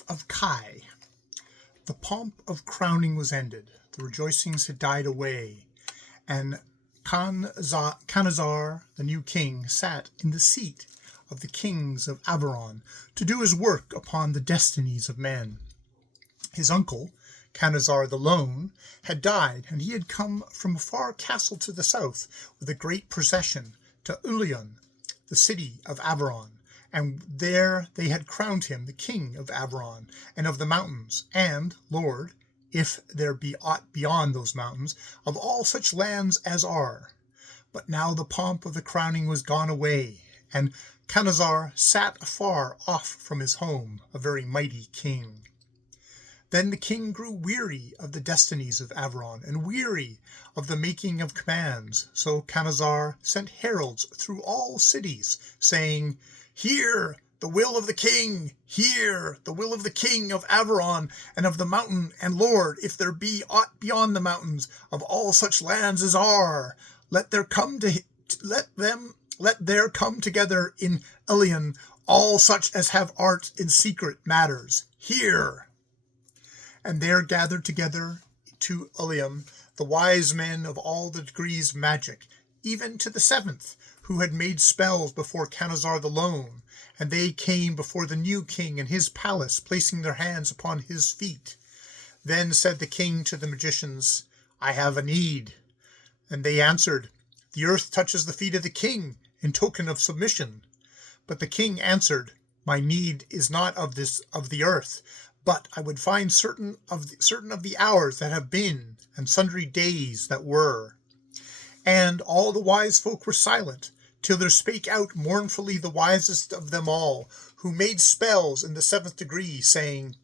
Cave of Kai. The pomp of crowning was ended, the rejoicings had died away, and Khanazar, the new king, sat in the seat of the kings of Averon to do his work upon the destinies of men. His uncle, Khanazar the Lone, had died, and he had come from a far castle to the south with a great procession to Ulion, the city of Averon, and there they had crowned him the king of Averon and of the mountains, and lord, if there be aught beyond those mountains, of all such lands as are. But now the pomp of the crowning was gone away, and Khanazar sat afar off from his home, a very mighty king. Then the king grew weary of the destinies of Averon, and weary of the making of commands. So Khanazar sent heralds through all cities, saying, "Hear the will of the king! Hear the will of the king of Averon and of the mountain, and lord, if there be aught beyond the mountains, of all such lands as are, let there come together in Ilion all such as have art in secret matters. Hear!" And there gathered together to Ilium the wise men of all the degrees of magic, even to the seventh, who had made spells before Khanazar the Lone, and they came before the new king in his palace, placing their hands upon his feet. Then said the king to the magicians, "I have a need." And they answered, "The earth touches the feet of the king in token of submission." But the king answered, "My need is not of the earth, but I would find certain of the hours that have been, and sundry days that were." And all the wise folk were silent, till there spake out mournfully the wisest of them all, who made spells in the seventh degree, saying,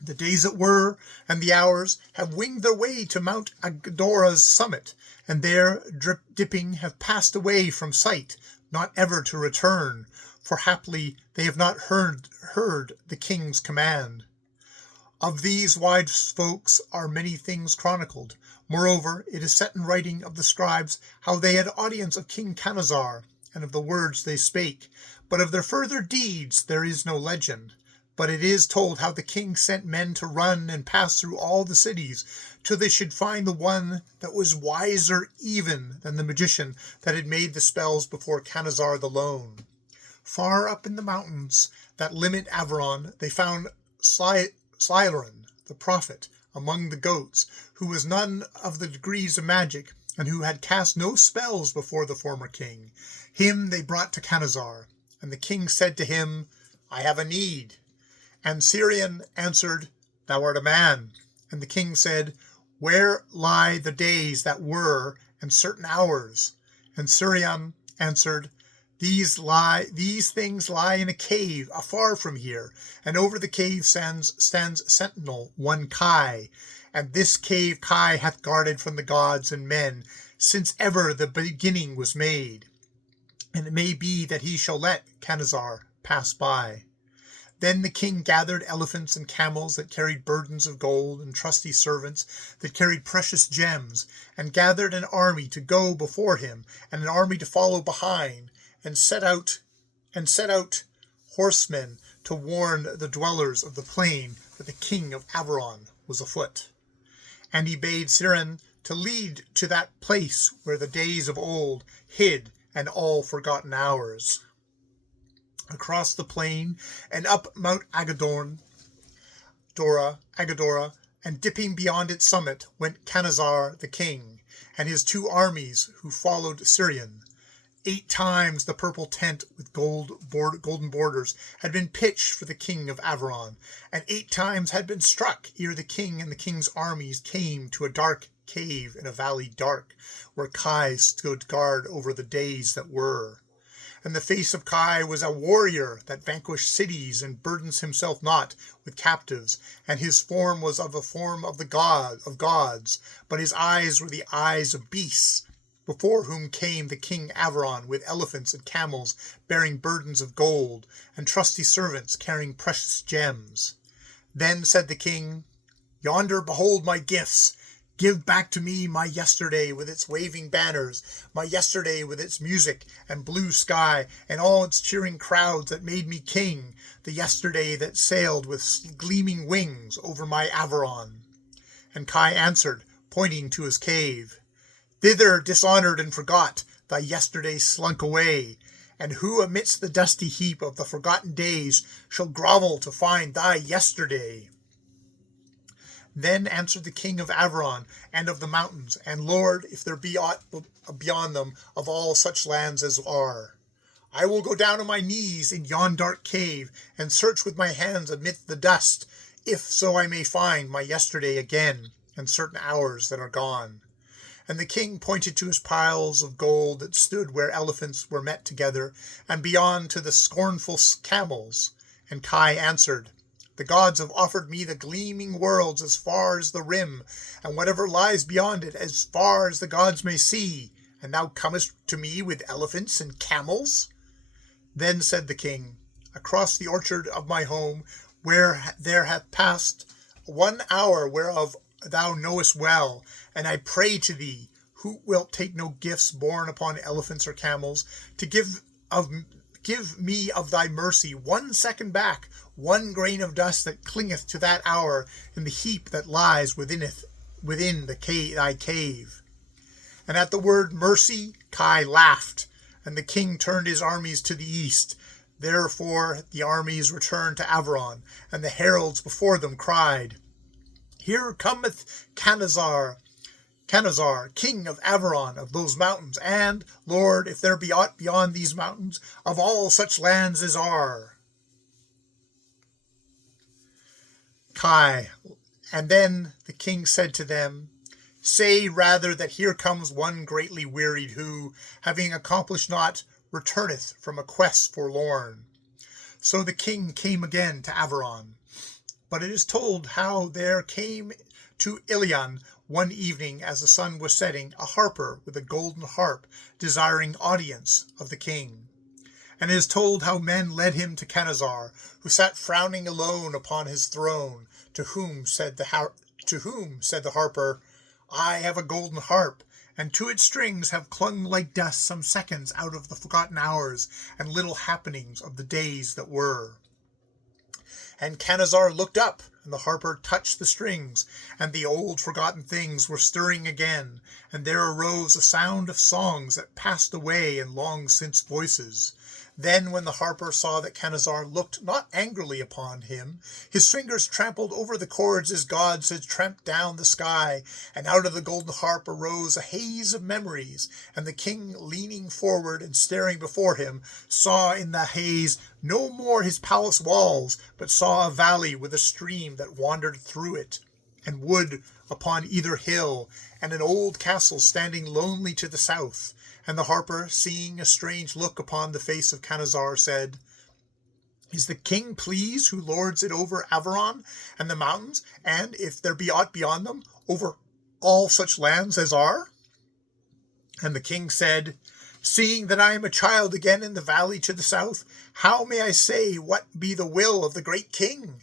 "The days that were, and the hours, have winged their way to Mount Agadora's summit, and there, dipping, have passed away from sight, not ever to return, for haply they have not heard the king's command." Of these wise folks are many things chronicled. Moreover, it is set in writing of the scribes how they had audience of King Khanazar, and of the words they spake. But of their further deeds there is no legend. But it is told how the king sent men to run and pass through all the cities, till they should find the one that was wiser even than the magician that had made the spells before Khanazar the Lone. Far up in the mountains that limit Averon they found Slylerin, the prophet, among the goats, who was none of the degrees of magic, and who had cast no spells before the former king. Him they brought to Khanazar, and the king said to him, "I have a need." And Syrian answered, "Thou art a man." And the king said, "Where lie the days that were, and certain hours?" And Syrian answered, These things lie in a cave afar from here, and over the cave stands sentinel, one Kai, and this cave Kai hath guarded from the gods and men, since ever the beginning was made. And it may be that he shall let Khanazar pass by. Then the king gathered elephants and camels that carried burdens of gold, and trusty servants that carried precious gems, and gathered an army to go before him, and an army to follow behind, and set out horsemen to warn the dwellers of the plain that the king of Averon was afoot. And he bade Syrian to lead to that place where the days of old hid and all forgotten hours. Across the plain and up Mount Agadora, and dipping beyond its summit went Khanazar the king, and his two armies who followed Syrian. 8 times the purple tent with golden borders had been pitched for the king of Averon, and 8 times had been struck ere the king and the king's armies came to a dark cave in a valley dark, where Kai stood guard over the days that were. And the face of Kai was a warrior that vanquished cities and burdens himself not with captives, and his form was of the form of gods, but his eyes were the eyes of beasts, before whom came the king Averon with elephants and camels bearing burdens of gold, and trusty servants carrying precious gems. Then said the king, "Yonder behold my gifts. Give back to me my yesterday with its waving banners, my yesterday with its music and blue sky and all its cheering crowds that made me king, the yesterday that sailed with gleaming wings over my Averon. And Kai answered, pointing to his cave, Thither, dishonored and forgot, thy yesterday slunk away, and who amidst the dusty heap of the forgotten days shall grovel to find thy yesterday? Then answered the king of Averon and of the mountains, and Lord, if there be aught beyond them of all such lands as are, I will go down on my knees in yon dark cave, and search with my hands amidst the dust, if so I may find my yesterday again, and certain hours that are gone. And the king pointed to his piles of gold that stood where elephants were met together, and beyond to the scornful camels. And Kai answered, The gods have offered me the gleaming worlds as far as the rim, and whatever lies beyond it as far as the gods may see, and thou comest to me with elephants and camels? Then said the king, Across the orchard of my home, where there hath passed 1 hour whereof thou knowest well, and I pray to thee, who wilt take no gifts borne upon elephants or camels, to give me of thy mercy 1 second back, 1 grain of dust that clingeth to that hour in the heap that lies within thy cave. And at the word mercy, Kai laughed, and the king turned his armies to the east. Therefore the armies returned to Averon, and the heralds before them cried, Here cometh Canazar, king of Averon, of those mountains, and, Lord, if there be aught beyond these mountains, of all such lands as are. Kai. And then the king said to them, Say rather that here comes one greatly wearied, who, having accomplished naught, returneth from a quest forlorn. So the king came again to Averon. But it is told how there came to Ilion one evening as the sun was setting a harper with a golden harp, desiring audience of the king. And it is told how men led him to Canazar, who sat frowning alone upon his throne, to whom said the harper, I have a golden harp, and to its strings have clung like dust some seconds out of the forgotten hours and little happenings of the days that were. And Canazar looked up, and the harper touched the strings, and the old forgotten things were stirring again, and there arose a sound of songs that passed away in long since voices. Then when the harper saw that Canazar looked not angrily upon him, his fingers trampled over the chords as gods had tramped down the sky, and out of the golden harp arose a haze of memories, and the king, leaning forward and staring before him, saw in the haze no more his palace walls, but saw a valley with a stream that wandered through it, and wood upon either hill, and an old castle standing lonely to the south. And the harper, seeing a strange look upon the face of Canazar, said, Is the king pleased who lords it over Averon and the mountains, and, if there be aught beyond them, over all such lands as are? And the king said, Seeing that I am a child again in the valley to the south, how may I say what be the will of the great king?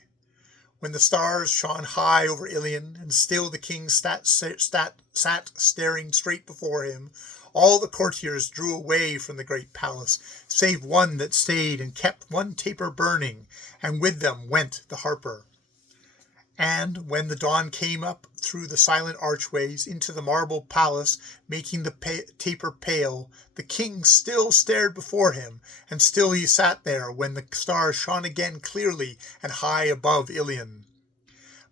When the stars shone high over Ilion, and still the king sat staring straight before him, all the courtiers drew away from the great palace, save one that stayed and kept one taper burning, and with them went the harper. And when the dawn came up through the silent archways into the marble palace, making the taper pale, the king still stared before him, and still he sat there when the stars shone again clearly and high above Ilion.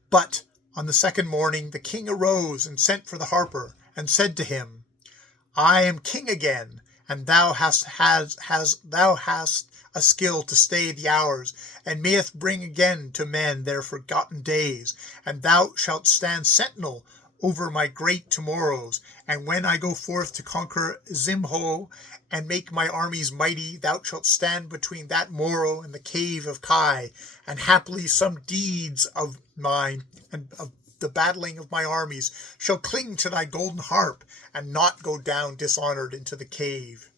But on the second morning the king arose and sent for the harper, and said to him, I am king again, and thou hast a skill to stay the hours, and mayest bring again to men their forgotten days, and thou shalt stand sentinel over my great tomorrows, and when I go forth to conquer Zimho and make my armies mighty, thou shalt stand between that morrow and the cave of Kai, and haply some deeds of mine and of the battling of my armies shall cling to thy golden harp, and not go down dishonored into the cave.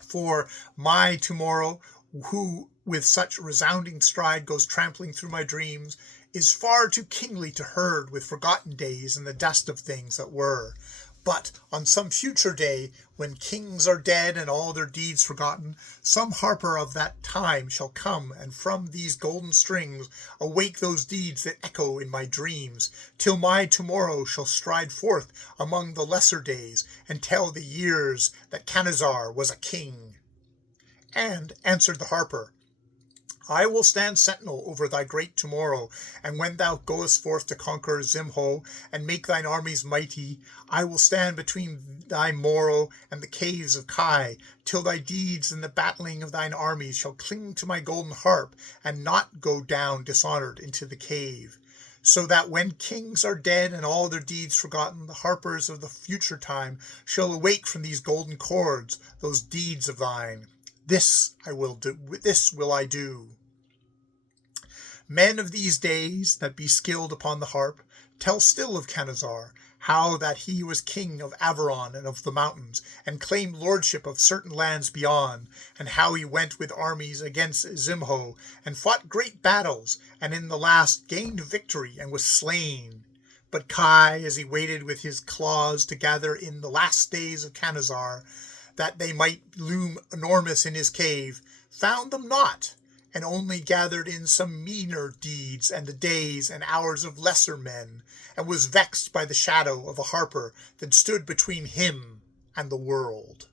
For my tomorrow, who with such resounding stride goes trampling through my dreams, is far too kingly to herd with forgotten days and the dust of things that were. But on some future day, when kings are dead and all their deeds forgotten, some harper of that time shall come, and from these golden strings awake those deeds that echo in my dreams, till my tomorrow shall stride forth among the lesser days, and tell the years that Canazar was a king. And answered the harper, I will stand sentinel over thy great tomorrow, and when thou goest forth to conquer Zimho, and make thine armies mighty, I will stand between thy morrow and the caves of Kai, till thy deeds and the battling of thine armies shall cling to my golden harp, and not go down dishonoured into the cave. So that when kings are dead and all their deeds forgotten, the harpers of the future time shall awake from these golden chords, those deeds of thine. This will I do. Men of these days that be skilled upon the harp tell still of Canazar, how that he was king of Averon and of the mountains, and claimed lordship of certain lands beyond, and how he went with armies against Zimho, and fought great battles, and in the last gained victory and was slain. But Kai, as he waited with his claws to gather in the last days of Canazar, that they might loom enormous in his cave, found them not, and only gathered in some meaner deeds and the days and hours of lesser men, and was vexed by the shadow of a harper that stood between him and the world.